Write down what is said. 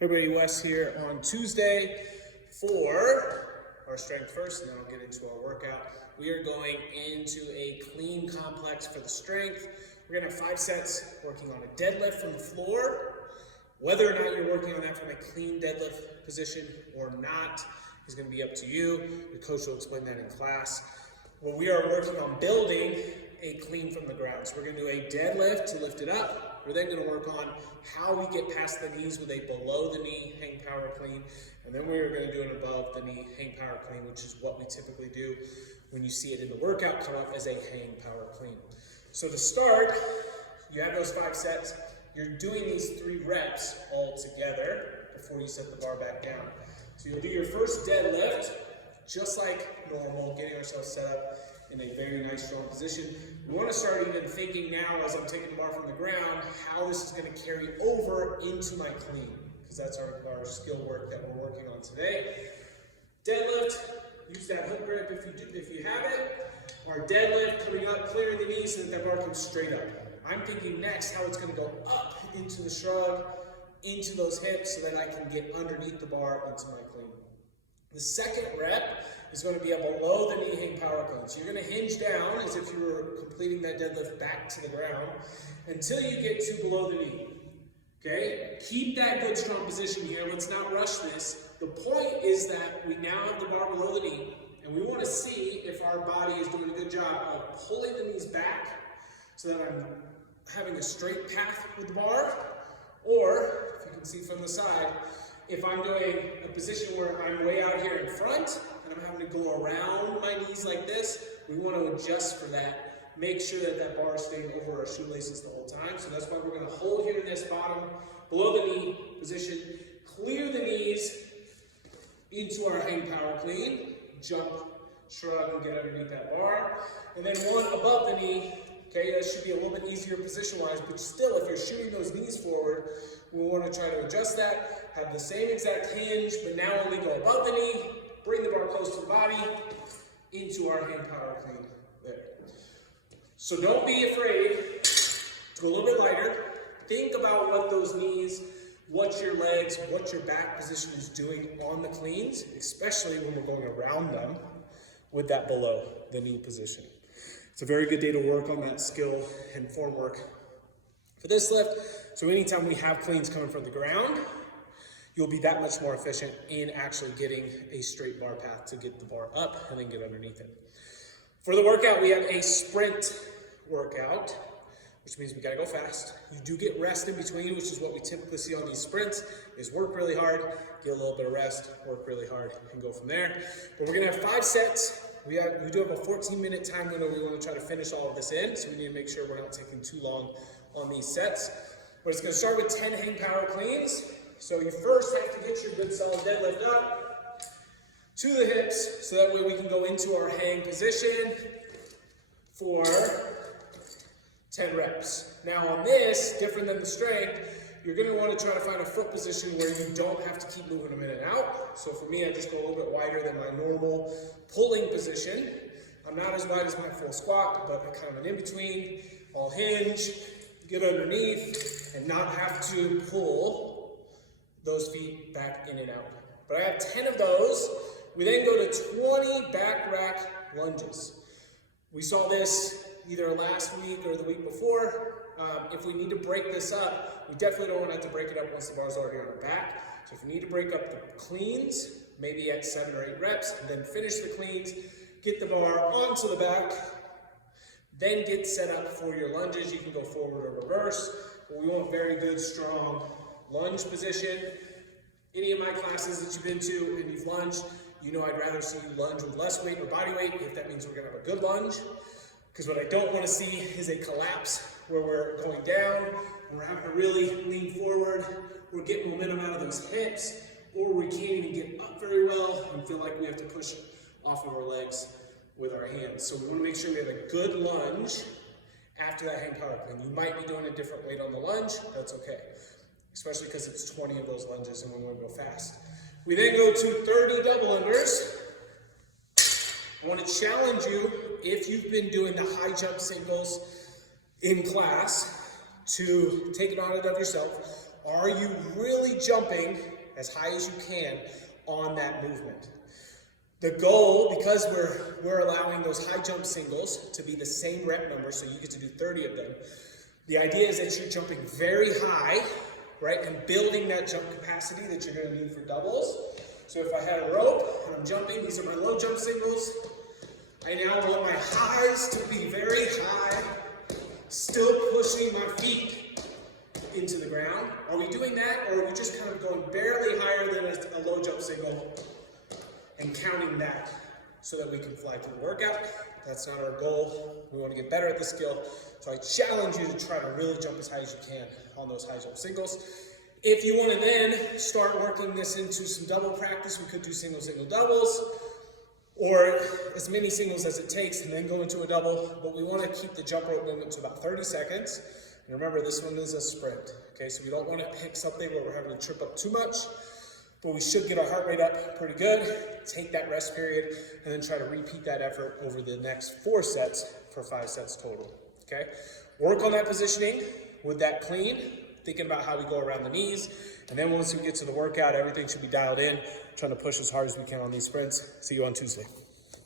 Everybody, Wes here on Tuesday for our strength first, and then I'll get into our workout. We are going into a clean complex for the strength. We're gonna have 5 sets working on a deadlift from the floor. Whether or not you're working on that from a clean deadlift position or not is gonna be up to you. The coach will explain that in class. Well, we are working on building a clean from the ground. So we're gonna do a deadlift to lift it up. We're then gonna work on how we get past the knees with a below the knee hang power clean. And then we're gonna do an above the knee hang power clean, which is what we typically do when you see it in the workout come up as a hang power clean. So to start, you have those 5 sets. You're doing these 3 reps all together before you set the bar back down. So you'll do your first deadlift, just like normal, getting ourselves set up in a very nice, strong position. We want to start even thinking now, as I'm taking the bar from the ground, how this is going to carry over into my clean, because that's our skill work that we're working on today. Deadlift, use that hook grip if you have it. Our deadlift coming up, clearing the knees so that the bar comes straight up. I'm thinking next how it's going to go up into the shrug, into those hips, so that I can get underneath the bar into my clean. The second rep is going to be a below the knee hang power clean. So you're going to hinge down as if you were completing that deadlift back to the ground until you get to below the knee. Okay? Keep that good strong position here. Let's not rush this. The point is that we now have the bar below the knee, and we want to see if our body is doing a good job of pulling the knees back so that I'm having a straight path with the bar, or if you can see from the side, if I'm doing a position where I'm way out here in front and I'm having to go around my knees like this, we want to adjust for that. Make sure that that bar is staying over our shoelaces the whole time. So that's why we're going to hold here in this bottom, below the knee position, clear the knees into our hang power clean, jump, shrug, and get underneath that bar. And then one above the knee. Okay, that should be a little bit easier position-wise, but still, if you're shooting those knees forward, we want to try to adjust that, have the same exact hinge, but now only go above the knee, bring the bar close to the body, into our hang power clean there. So don't be afraid to go a little bit lighter. Think about what those knees, what your legs, what your back position is doing on the cleans, especially when we're going around them with that below the knee position. It's a very good day to work on that skill and form work for this lift. So anytime we have cleans coming from the ground, you'll be that much more efficient in actually getting a straight bar path to get the bar up and then get underneath it. For the workout, we have a sprint workout, which means we gotta go fast. You do get rest in between, which is what we typically see on these sprints, is work really hard, get a little bit of rest, work really hard, and go from there. But we're gonna have 5 sets. We do have a 14-minute time window we want to try to finish all of this in, so we need to make sure we're not taking too long on these sets. But it's going to start with 10 hang power cleans. So you first have to get your good solid deadlift up to the hips, so that way we can go into our hang position for 10 reps. Now on this, different than the strength, you're going to want to try to find a foot position where you don't have to keep moving them in and out. So for me, I just go a little bit wider than my normal pulling position. I'm not as wide as my full squat, but kind of an in-between. I'll hinge, get underneath, and not have to pull those feet back in and out. But I have 10 of those. We then go to 20 back rack lunges. We saw this either last week or the week before. If we need to break this up, we definitely don't want to have to break it up once the bar's already on our back. So if we need to break up the cleans, maybe at 7 or 8 reps, and then finish the cleans, get the bar onto the back, then get set up for your lunges. You can go forward or reverse, but we want very good, strong lunge position. Any of my classes that you've been to and you've lunged, you know I'd rather see you lunge with less weight or body weight if that means we're going to have a good lunge. Because what I don't want to see is a collapse where we're going down, and we're having to really lean forward, we're getting momentum out of those hips, or we can't even get up very well and feel like we have to push off of our legs with our hands. So we want to make sure we have a good lunge after that hang power clean. You might be doing a different weight on the lunge, that's okay. Especially because it's 20 of those lunges and we want to go fast. We then go to 30 double unders. I want to challenge you, if you've been doing the high jump singles in class, to take an audit of yourself. Are you really jumping as high as you can on that movement? The goal, because we're allowing those high jump singles to be the same rep number, so you get to do 30 of them. The idea is that you're jumping very high, right, and building that jump capacity that you're going to need for doubles. So if I had a rope and I'm jumping, these are my low jump singles. I now want my highs to be very high, still pushing my feet into the ground. Are we doing that, or are we just kind of going barely higher than a low jump single and counting that so that we can fly through the workout? That's not our goal. We want to get better at the skill. So I challenge you to try to really jump as high as you can on those high jump singles. If you want to then start working this into some double practice, we could do single, single, doubles, or as many singles as it takes and then go into a double. But we want to keep the jump rope limit to about 30 seconds. And remember, this one is a sprint. Okay, so we don't want to pick something where we're having to trip up too much, but we should get our heart rate up pretty good, take that rest period, and then try to repeat that effort over the next 4 sets for 5 sets total. Okay, work on that positioning with that clean, thinking about how we go around the knees, and then once we get to the workout, everything should be dialed in, trying to push as hard as we can on these sprints. See you on Tuesday.